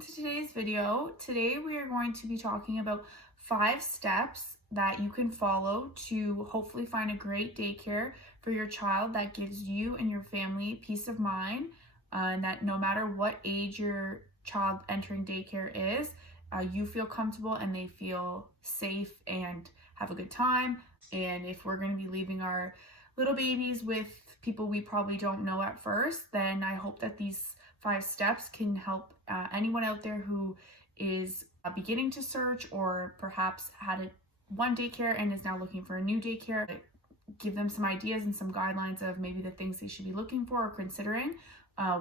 welcome to today's video. Today we are going to be talking about 5 steps that you can follow to hopefully find a great daycare for your child that gives you and your family peace of mind, and that no matter what age your child entering daycare is, you feel comfortable and they feel safe and have a good time. And if we're going to be leaving our little babies with people we probably don't know at first, then I hope that these 5 steps can help anyone out there who is beginning to search or perhaps had one daycare and is now looking for a new daycare. Give them some ideas and some guidelines of maybe the things they should be looking for or considering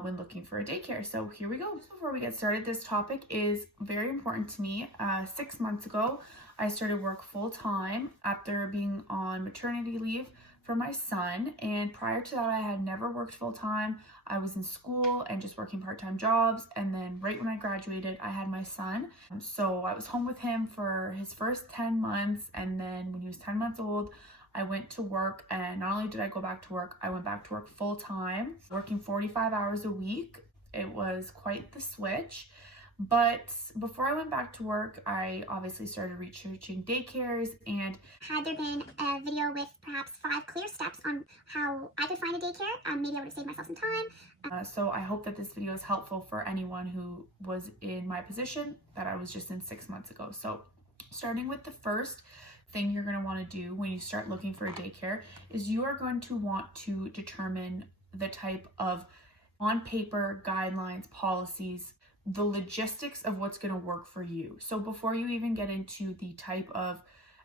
when looking for a daycare. So here we go. Before we get started, this topic is very important to me. 6 months ago, I started work full-time after being on maternity leave for my son, and prior to that I had never worked full-time. I was in school and just working part-time jobs, and then right when I graduated I had my son. So I was home with him for his first 10 months, and then when he was 10 months old I went to work, and not only did I go back to work, I went back to work full-time, working 45 hours a week. It was quite the switch. But before I went back to work, I obviously started researching daycares. And had there been a video with perhaps 5 clear steps on how I could find a daycare, maybe I would have saved myself some time. So I hope that this video is helpful for anyone who was in my position that I was just in 6 months ago. So starting with the first thing you're going to want to do when you start looking for a daycare is you are going to want to determine the type of on paper guidelines, policies, the logistics of what's going to work for you. So before you even get into the type of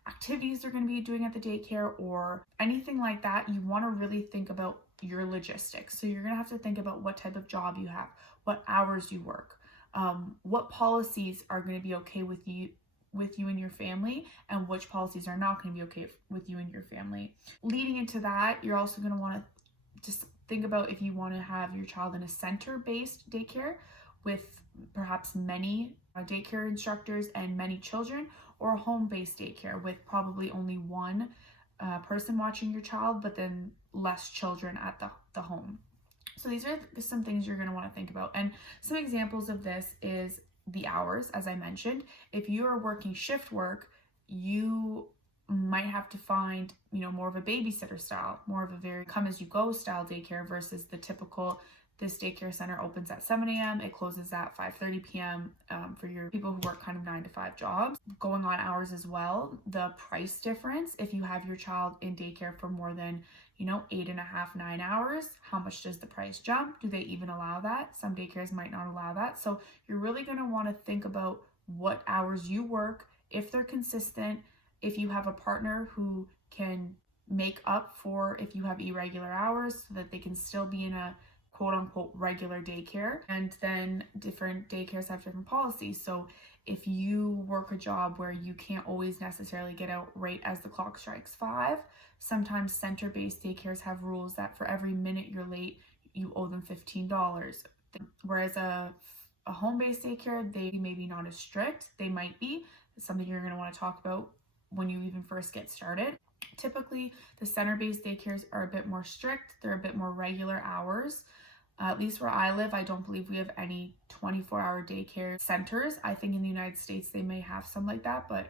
activities they're going to be doing at the daycare or anything like that, you want to really think about your logistics. So you're going to have to think about what type of job you have, what hours you work, what policies are going to be okay with you and your family, and which policies are not going to be okay with you and your family. Leading into that, you're also going to want to just think about if you want to have your child in a center-based daycare with perhaps many daycare instructors and many children, or a home-based daycare with probably only one person watching your child, but then less children at the home. So these are some things you're going to want to think about. And some examples of this is the hours, as I mentioned. If you are working shift work, you might have to find, more of a babysitter style, more of a very come-as-you-go style daycare versus the typical, this daycare center opens at 7 a.m. It closes at 5:30 p.m. For your people who work kind of 9-to-5 jobs. Going on hours as well, the price difference. If you have your child in daycare for more than 8.5, 9 hours, how much does the price jump? Do they even allow that? Some daycares might not allow that. So you're really going to want to think about what hours you work, if they're consistent, if you have a partner who can make up for if you have irregular hours so that they can still be in a quote-unquote regular daycare. And then different daycares have different policies. So if you work a job where you can't always necessarily get out right as the clock strikes 5, sometimes center-based daycares have rules that for every minute you're late, you owe them $15. Whereas a home-based daycare, they maybe not as strict. They might be. It's something you're going to want to talk about when you even first get started. Typically, the center-based daycares are a bit more strict. They're a bit more regular hours. At least where I live, I don't believe we have any 24-hour daycare centers. I think in the United States they may have some like that, but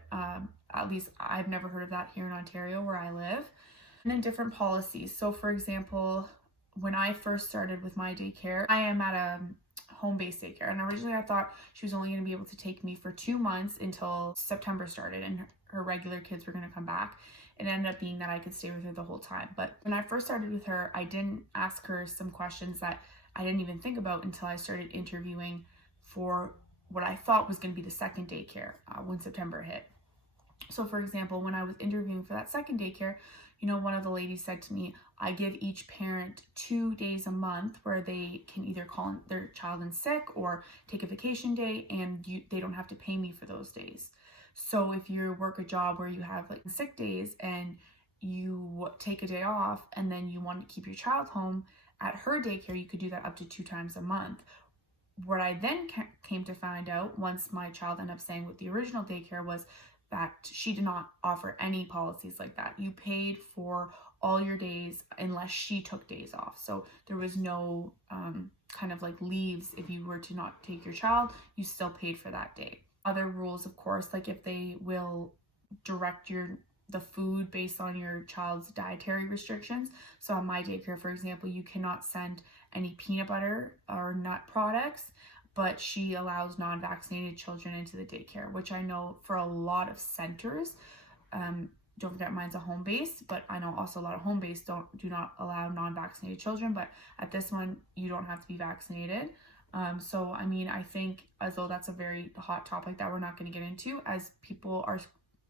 at least I've never heard of that here in Ontario where I live. And then different policies. So for example, when I first started with my daycare, I am at a home-based daycare, and originally I thought she was only going to be able to take me for 2 months until September started and her regular kids were going to come back. It ended up being that I could stay with her the whole time. But when I first started with her, I didn't ask her some questions that I didn't even think about until I started interviewing for what I thought was going to be the second daycare when September hit. So for example, when I was interviewing for that second daycare, one of the ladies said to me, I give each parent 2 days a month where they can either call their child in sick or take a vacation day, and they don't have to pay me for those days. So if you work a job where you have like sick days and you take a day off and then you want to keep your child home at her daycare, you could do that up to 2 times a month. What I then came to find out once my child ended up staying with the original daycare was that she did not offer any policies like that. You paid for all your days unless she took days off. So there was no kind of like leaves. If you were to not take your child, you still paid for that day. Other rules, of course, like if they will direct the food based on your child's dietary restrictions. So on my daycare, for example, you cannot send any peanut butter or nut products, but she allows non-vaccinated children into the daycare, which I know for a lot of centers, don't forget mine's a home-based, but I know also a lot of home-based do not allow non-vaccinated children, but at this one, you don't have to be vaccinated. So, I mean, I think as though that's a very hot topic that we're not going to get into, as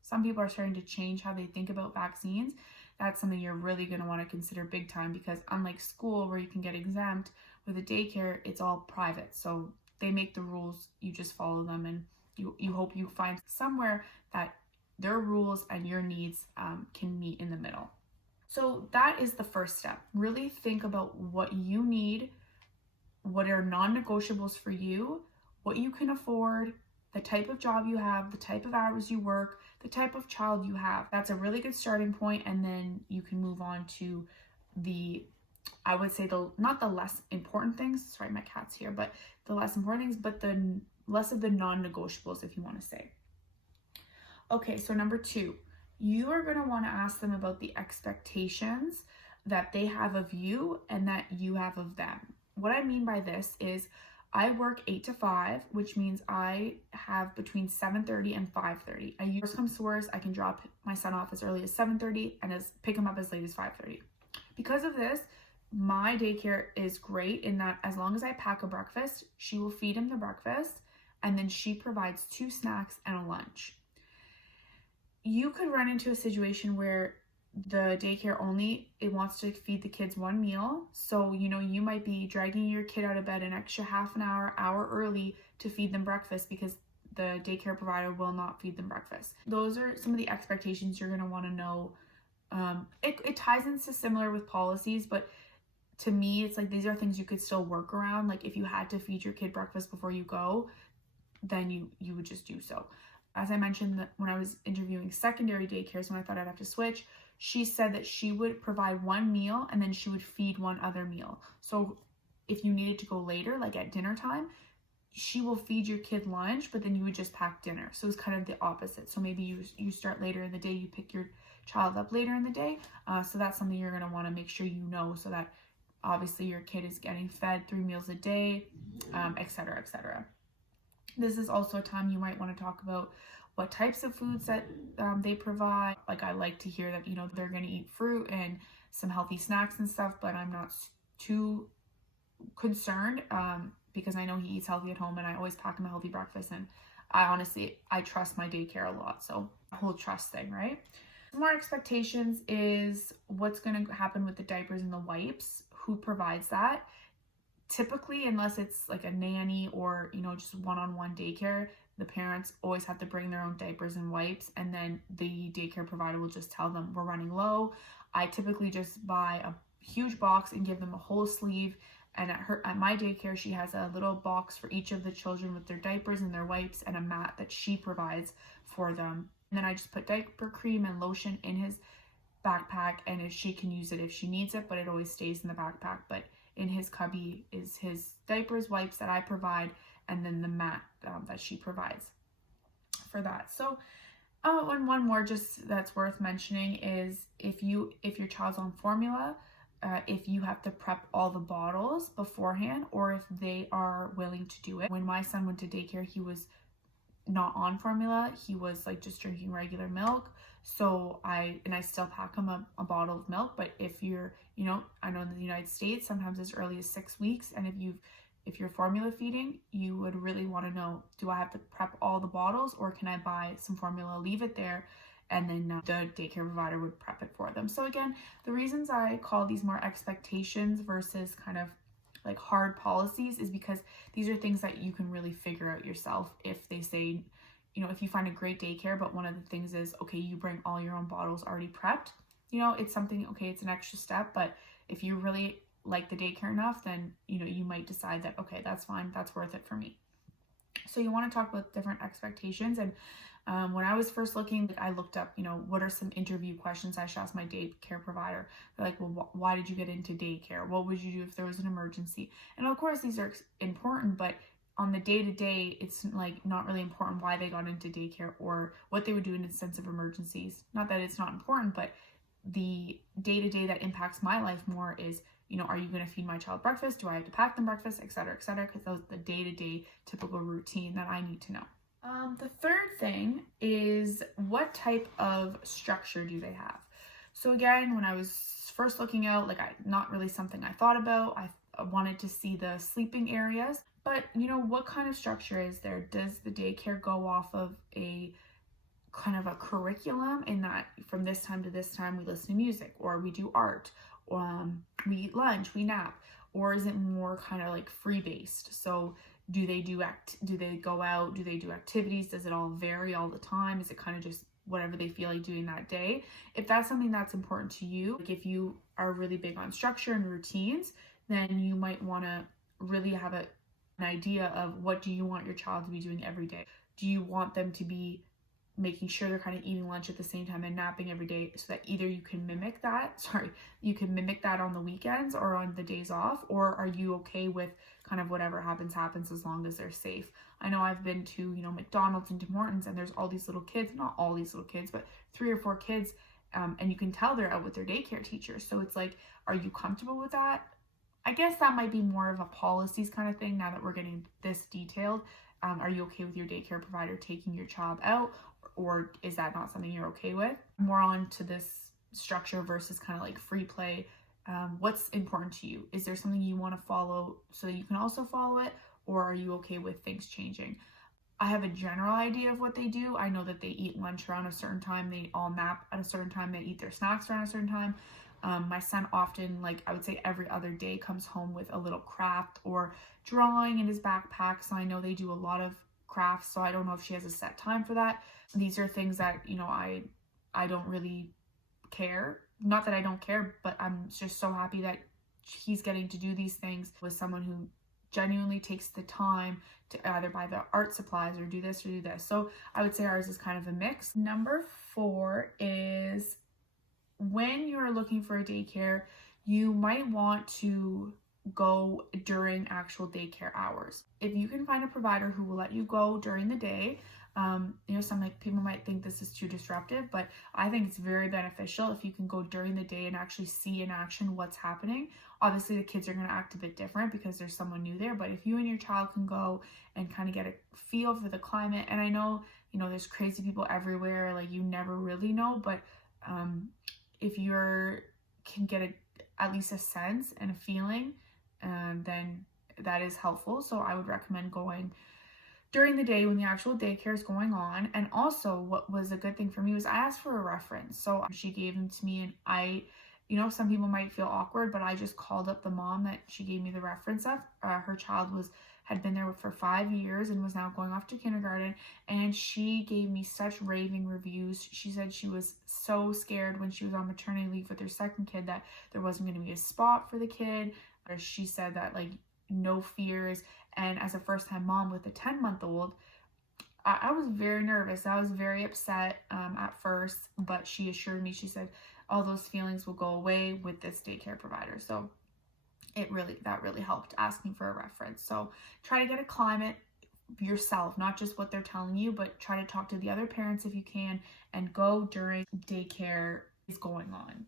some people are starting to change how they think about vaccines. That's something you're really going to want to consider big time, because unlike school where you can get exempt, with a daycare, it's all private. So they make the rules, you just follow them, and you hope you find somewhere that their rules and your needs can meet in the middle. So that is the first step. Really think about what you need, what are non-negotiables for you, what you can afford, the type of job you have, the type of hours you work, the type of child you have. That's a really good starting point, and then you can move on to I would say not the less important things, sorry, my cat's here, but the less important things, but the less of the non-negotiables, if you want to say. Okay, so number 2, you are going to want to ask them about the expectations that they have of you and that you have of them. What I mean by this is I work 8 to 5, which means I have between 7:30 and 5:30. Worst comes to worst, I can drop my son off as early as 7:30 and pick him up as late as 5:30. Because of this, my daycare is great in that as long as I pack a breakfast, she will feed him the breakfast, and then she provides 2 snacks and a lunch. You could run into a situation where the daycare it wants to feed the kids 1 meal. So, you might be dragging your kid out of bed an extra half an hour early to feed them breakfast because the daycare provider will not feed them breakfast. Those are some of the expectations you're going to want to know. It ties into similar with policies, but to me, it's like these are things you could still work around. Like if you had to feed your kid breakfast before you go, then you would just do so. As I mentioned, that when I was interviewing secondary daycares, when I thought I'd have to switch, she said that she would provide 1 meal and then she would feed 1 other meal. So if you needed to go later, like at dinner time, she will feed your kid lunch, but then you would just pack dinner. So it's kind of the opposite. So maybe you start later in the day, you pick your child up later in the day. So that's something you're going to want to make sure you know, so that obviously your kid is getting fed 3 meals a day, etc., etc. This is also a time you might want to talk about what types of foods that they provide. Like I like to hear that, they're going to eat fruit and some healthy snacks and stuff, but I'm not too concerned because I know he eats healthy at home and I always pack him a healthy breakfast. And I trust my daycare a lot. So the whole trust thing, right? More expectations is what's going to happen with the diapers and the wipes. Who provides that? Typically, unless it's like a nanny or, just one-on-one daycare, the parents always have to bring their own diapers and wipes, and then the daycare provider will just tell them we're running low. I typically just buy a huge box and give them a whole sleeve. And at my daycare, she has a little box for each of the children with their diapers and their wipes and a mat that she provides for them. And then I just put diaper cream and lotion in his backpack, and if she can use it if she needs it, but it always stays in the backpack. But in his cubby is his diapers, wipes that I provide, and then the mat that she provides for that. So, and one more just that's worth mentioning is if your child's on formula, if you have to prep all the bottles beforehand, or if they are willing to do it. When my son went to daycare, he was not on formula. He was like just drinking regular milk. So I still pack him a bottle of milk. But if you're, I know in the United States, sometimes as early as 6 weeks. And if you're formula feeding, you would really want to know, do I have to prep all the bottles, or can I buy some formula, leave it there, and then the daycare provider would prep it for them. So again, the reasons I call these more expectations versus kind of like hard policies is because these are things that you can really figure out yourself. If they say, if you find a great daycare, but one of the things is, okay, you bring all your own bottles already prepped, it's something, okay, it's an extra step. But if you really like the daycare enough, then, you might decide that, okay, that's fine, that's worth it for me. So you want to talk about different expectations. And when I was first looking, I looked up, what are some interview questions I should ask my daycare provider? They're like, well, why did you get into daycare? What would you do if there was an emergency? And of course, these are important, but on the day-to-day, it's like not really important why they got into daycare or what they would do in instance of emergencies. Not that it's not important, but the day-to-day that impacts my life more is, are you going to feed my child breakfast? Do I have to pack them breakfast, et cetera, because that's the day-to-day typical routine that I need to know. The third thing is, what type of structure do they have? So again, when I was first looking out, not really something I thought about. I wanted to see the sleeping areas, but what kind of structure is there? Does the daycare go off of a kind of a curriculum in that from this time to this time we listen to music, or we do art, we eat lunch, we nap, or is it more kind of like free based? So do they go out? Do they do activities? Does it all vary all the time? Is it kind of just whatever they feel like doing that day? If that's something that's important to you, like if you are really big on structure and routines, then you might want to really have an idea of what do you want your child to be doing every day. Do you want them to be making sure they're kind of eating lunch at the same time and napping every day, so that either you can mimic that on the weekends or on the days off? Or are you okay with kind of whatever happens as long as they're safe? I know I've been to, McDonald's and Tim Hortons, and there's all these little kids, not all these little kids, but 3 or 4 kids, and you can tell they're out with their daycare teachers. So it's like, are you comfortable with that? I guess that might be more of a policies kind of thing now that we're getting this detailed. Are you okay with your daycare provider taking your child out, or is that not something you're okay with? More on to this structure versus kind of like free play. What's important to you? Is there something you want to follow so that you can also follow it, or are you okay with things changing? I have a general idea of what they do. I know that they eat lunch around a certain time, they all nap at a certain time, they eat their snacks around a certain time. My son often, I would say every other day, comes home with a little craft or drawing in his backpack. So I know they do a lot of crafts. So I don't know if she has a set time for that. These are things that, I don't really care. Not that I don't care, but I'm just so happy that he's getting to do these things with someone who genuinely takes the time to either buy the art supplies or do this or do this. So I would say ours is kind of a mix. Number 4 is, when you're looking for a daycare, you might want to go during actual daycare hours. If you can find a provider who will let you go during the day, some people might think this is too disruptive, but I think it's very beneficial if you can go during the day and actually see in action what's happening. Obviously, the kids are going to act a bit different because there's someone new there, but if you and your child can go and kind of get a feel for the climate, and I know, there's crazy people everywhere, you never really know, but if you can get at least a sense and a feeling, then that is helpful. So I would recommend going during the day when the actual daycare is going on. And also, what was a good thing for me was I asked for a reference. So she gave them to me, and some people might feel awkward, but I just called up the mom that she gave me the reference of. Her child had been there for 5 years and was now going off to kindergarten, and she gave me such raving reviews. She said she was so scared when she was on maternity leave with her second kid that there wasn't going to be a spot for the kid. Or she said that no fears. And as a first-time mom with a 10-month-old, I was very nervous. I was very upset at first, but she assured me, she said, all those feelings will go away with this daycare provider. So that really helped asking for a reference. So try to get a climate yourself, not just what they're telling you, but try to talk to the other parents if you can, and go during daycare is going on.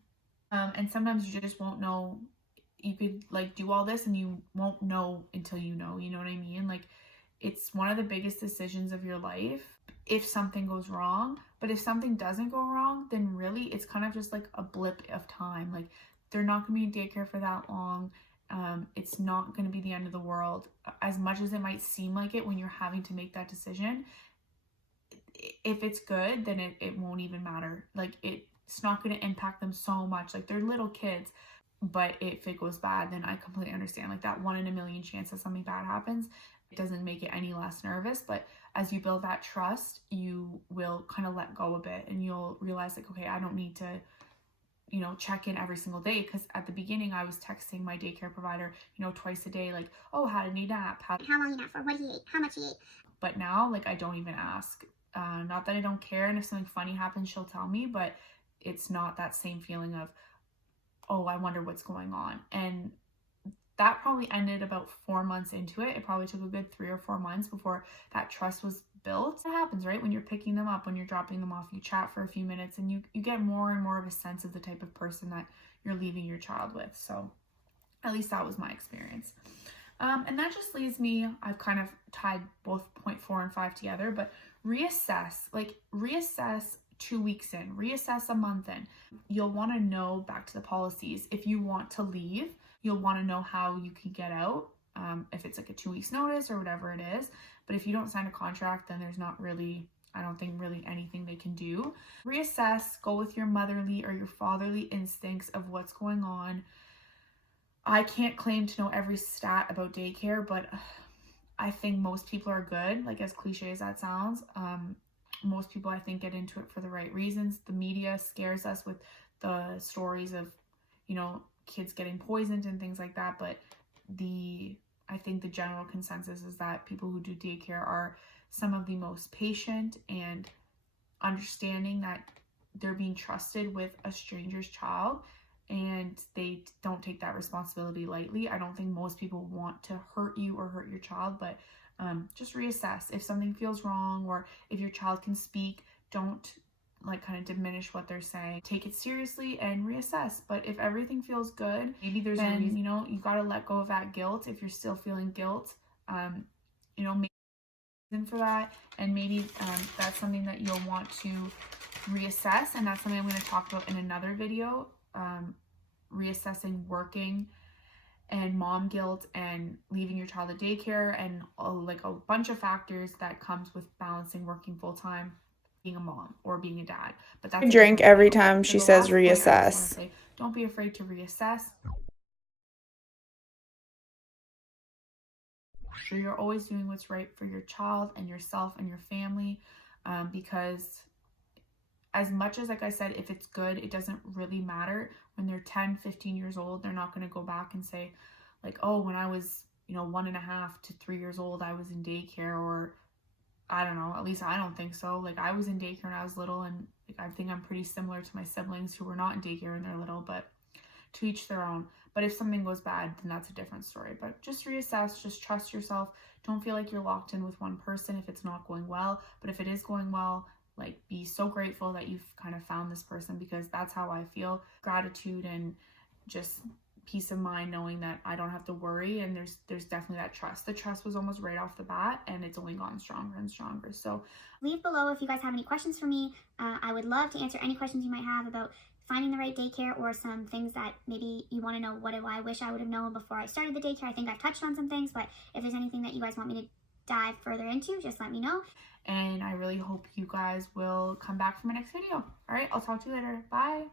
And sometimes you just won't know. You could do all this and you won't know until you know what I mean? It's one of the biggest decisions of your life if something goes wrong. But if something doesn't go wrong, then really it's kind of just a blip of time. They're not going to be in daycare for that long. It's not going to be the end of the world. As much as it might seem like it when you're having to make that decision, if it's good, then it won't even matter. It's not going to impact them so much. They're little kids. But if it goes bad, then I completely understand. That 1 in a million chance that something bad happens, it doesn't make it any less nervous. But as you build that trust, you will kind of let go a bit, and you'll realize okay, I don't need to, check in every single day. Because at the beginning, I was texting my daycare provider, twice a day, oh, how did he nap? How long you nap for? What he ate? How much he ate? But now, like, I don't even ask. Not that I don't care, and if something funny happens, she'll tell me, but it's not that same feeling of, oh, I wonder what's going on. And that probably ended about 4 months into it. It probably took a good 3 or 4 months before that trust was built. It happens, right? When you're picking them up, when you're dropping them off, you chat for a few minutes, and you get more and more of a sense of the type of person that you're leaving your child with. So at least that was my experience. And that just leaves me, I've kind of tied both point 4 and 5 together, but reassess 2 weeks in, reassess a month in. You'll want to know, back to the policies, if you want to leave, you'll want to know how you can get out, if it's like a 2 weeks notice or whatever it is. But if you don't sign a contract, then there's not really, I don't think really anything they can do. Reassess, go with your motherly or your fatherly instincts of what's going on. I can't claim to know every stat about daycare, but I think most people are good, like as cliche as that sounds. Most people, I think, get into it for the right reasons. The media scares us with the stories of, you know, kids getting poisoned and things like that, but I think the general consensus is that people who do daycare are some of the most patient and understanding that they're being trusted with a stranger's child, and they don't take that responsibility lightly. I don't think most people want to hurt you or hurt your child, but just reassess. If something feels wrong, or if your child can speak, don't like kind of diminish what they're saying. Take it seriously and reassess. But if everything feels good, maybe there's a reason, you know, you got to let go of that guilt. If you're still feeling guilt, you know, maybe for that, and maybe that's something that you'll want to reassess, and that's something I'm going to talk about in another video. Reassessing working and mom guilt and leaving your child at daycare, and like a bunch of factors that comes with balancing working full-time, being a mom or being a dad. But that's drink every time she says reassess. Say, don't be afraid to reassess. So you're always doing what's right for your child and yourself and your family, because as much as, like I said, if it's good, it doesn't really matter. When they're 10, 15 years old, they're not going to go back and say, like, oh, when I was, you know, 1.5 to 3 years old, I was in daycare, or I don't know, at least I don't think so. Like, I was in daycare when I was little, and I think I'm pretty similar to my siblings who were not in daycare when they're little, but to each their own. But if something goes bad, then that's a different story. But just reassess, just trust yourself. Don't feel like you're locked in with one person if it's not going well. But if it is going well, like, be so grateful that you've kind of found this person, because that's how I feel. Gratitude and just peace of mind knowing that I don't have to worry, and there's definitely that trust. The trust was almost right off the bat, and it's only gotten stronger and stronger. So leave below if you guys have any questions for me. I would love to answer any questions you might have about finding the right daycare, or some things that maybe you want to know, what do I wish I would have known before I started the daycare. I think I've touched on some things, but if there's anything that you guys want me to dive further into, just let me know. And I really hope you guys will come back for my next video. All right, I'll talk to you later. Bye.